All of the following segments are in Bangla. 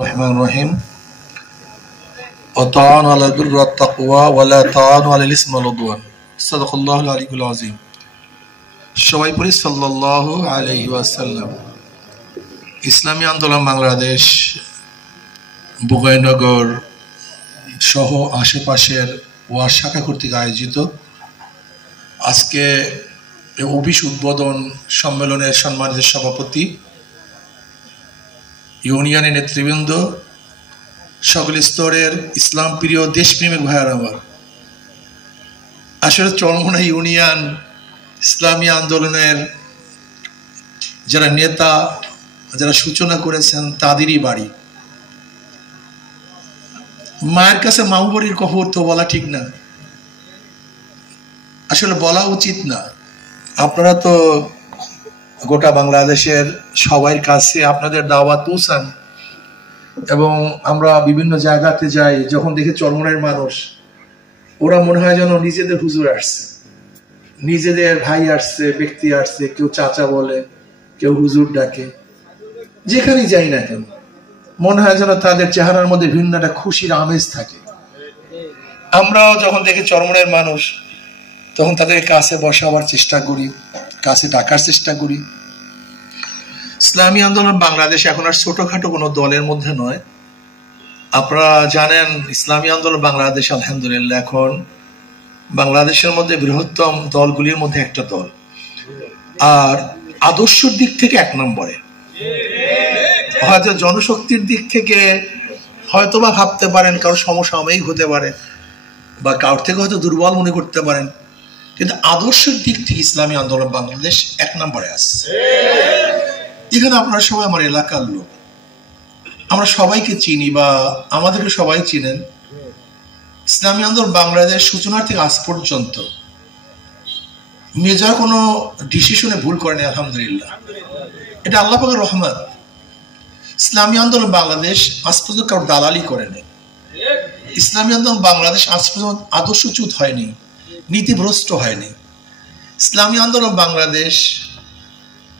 الرحمن الرحيم وتعاونوا على البر والتقوى ولا تعاونوا على الإثم والعدوان صدق الله العلي العظيم সবাই পড়ি সাল্লাল্লাহু আলাইহি ওয়াসাল্লাম। ইসলামী আন্দোলন বাংলাদেশ বোগাইনগর সহ আশেপাশের ওয়ার্ড শাখা কর্তৃক আয়োজিত আজকে অফিস উদ্বোধন সম্মেলনের সম্মানিত সভাপতি, ইউনিয়নের নেতৃবৃন্দ, সকল স্তরের ইসলাম প্রিয় দেশপ্রেমিক ভাইয়ারা আমার, আসলে চরমোনা ইউনিয়ন ইসলামী আন্দোলনের যারা নেতা, যারা সূচনা করেছেন তাদেরই বাড়ি। মায়ের কাছে মামুবাড়ির খবর তো বলা ঠিক না, আসলে বলা উচিত না। আপনারা তো গোটা বাংলাদেশের সবার কাছে আপনাদের দাওয়াত পৌঁছান এবং আমরা বিভিন্ন জায়গাতে যাই, যখন দেখি চরমোনার মানুষ, ওরা মনে হয় যেন নিজেদের হুজুর আসছে, নিজেদের ভাই আসছে, ব্যক্তি আসছে, কেউ চাচা বলে, কেউ হুজুর ডাকে। যেখানেই যাই না কেন মনে হয় যেন তাদের চেহারার মধ্যে ভিন্ন একটা খুশির আমেজ থাকে। আমরাও যখন দেখি চরমোনার মানুষ, তখন তাদের কাছে বসাবার চেষ্টা করি, কাছে ডাকার চেষ্টা করি। ইসলামী আন্দোলন বাংলাদেশ এখন আর ছোটখাটো কোনো দলের মধ্যে নয়। আপনারা জানেন ইসলামী আন্দোলন বাংলাদেশ আলহামদুলিল্লাহ এখন বাংলাদেশের মধ্যে বৃহত্তম দলগুলির মধ্যে একটা দল, আর আদর্শের দিক থেকে এক নম্বরে। হয়তো জনশক্তির দিক থেকে হয়তোবা ভাবতে পারেন কারো সমসাময়িক হতে পারে বা কারোর থেকে হয়তো দুর্বল মনে করতে পারেন, কিন্তু আদর্শের দিক থেকে ইসলামী আন্দোলন বাংলাদেশ এক নম্বরে আসছে। এখানে আপনারা সবাই আমার এলাকার লোক, আমরা সবাইকে চিনি বা আমাদেরকে সবাই চিনেন। ইসলামী আন্দোলন বাংলাদেশ সূচনার থেকে আজ পর্যন্ত মেজর কোনো ডিসিশনে ভুল করেনি আলহামদুলিল্লাহ, এটা আল্লাহ পাকের রহমত। ইসলামী আন্দোলন বাংলাদেশ আজ পর্যন্ত কারোর দালালি করেনি। ইসলামী আন্দোলন বাংলাদেশ আজ পর্যন্ত আদর্শচ্যুত হয়নি, নীতিভ্রষ্ট হয়নি। ইসলামী আন্দোলন বাংলাদেশ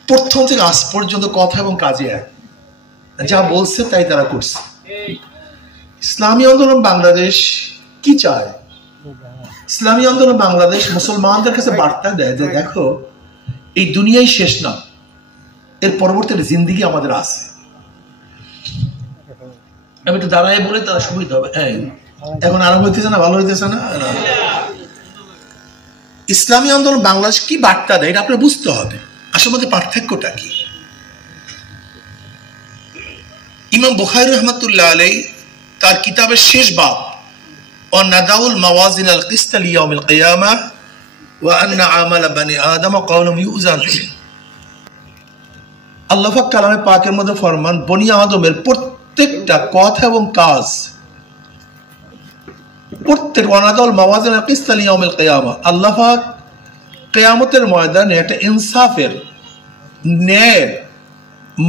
প্রথম থেকে আজ পর্যন্ত কথা এবং কাজে এক, যা বলছে তাই তারা করছে। ইসলামী আন্দোলন বাংলাদেশ কি চায়? ইসলামী আন্দোলন বাংলাদেশ মুসলমানদের কাছে বার্তা দেয় যে দেখো, এই দুনিয়াই শেষ না, এর পরবর্তী জিন্দিগি আমাদের আছে। আমি একটু দাঁড়ায় বলে তারা সুবিধা হবে। এখন আরম্ভ হইতেছে না, ভালো হইতেছে না। ইসলামী আন্দোলন বাংলাদেশ কি বার্তা দেয় এটা আপনার বুঝতে হবে, আসলে মধ্যে পার্থক্যটা কি। ইমাম বুখারী রাহমাতুল্লাহ আলাইহি তার কিতাবের শেষ বাব ওয়া নাদাউল মাওয়াজিন আল কিসত লিয়াউমিল কিয়ামাহ ওয়া আন্না আমাল বানি আদম কাওলুম ইউজান, আল্লাহ পাক কালামে পাকের মধ্যে ফরমান, বনি আদমের প্রত্যেকটা কথা এবং কাজ, প্রত্যেক ওয়া নাদাউল মাওয়াজিন আল কিসত লিয়াউমিল কিয়ামাহ, আল্লাহ পাক কিয়ামতের ময়দানে একটা ইনসাফের, ন্যায়ের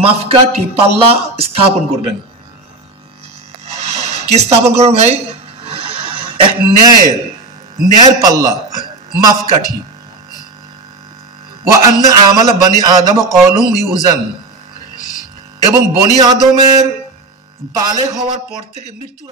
মাপকাঠি পাল্লা স্থাপন করবেন। কি স্থাপন করবেন ভাই? এক ন্যায়ের পাল্লা, মাপকাঠি। ওয়া আন্না আমালা বানি আদম কাওলুম ইউজান, এবং বনি আদমের বালেগ হওয়ার পর থেকে মৃত্যুর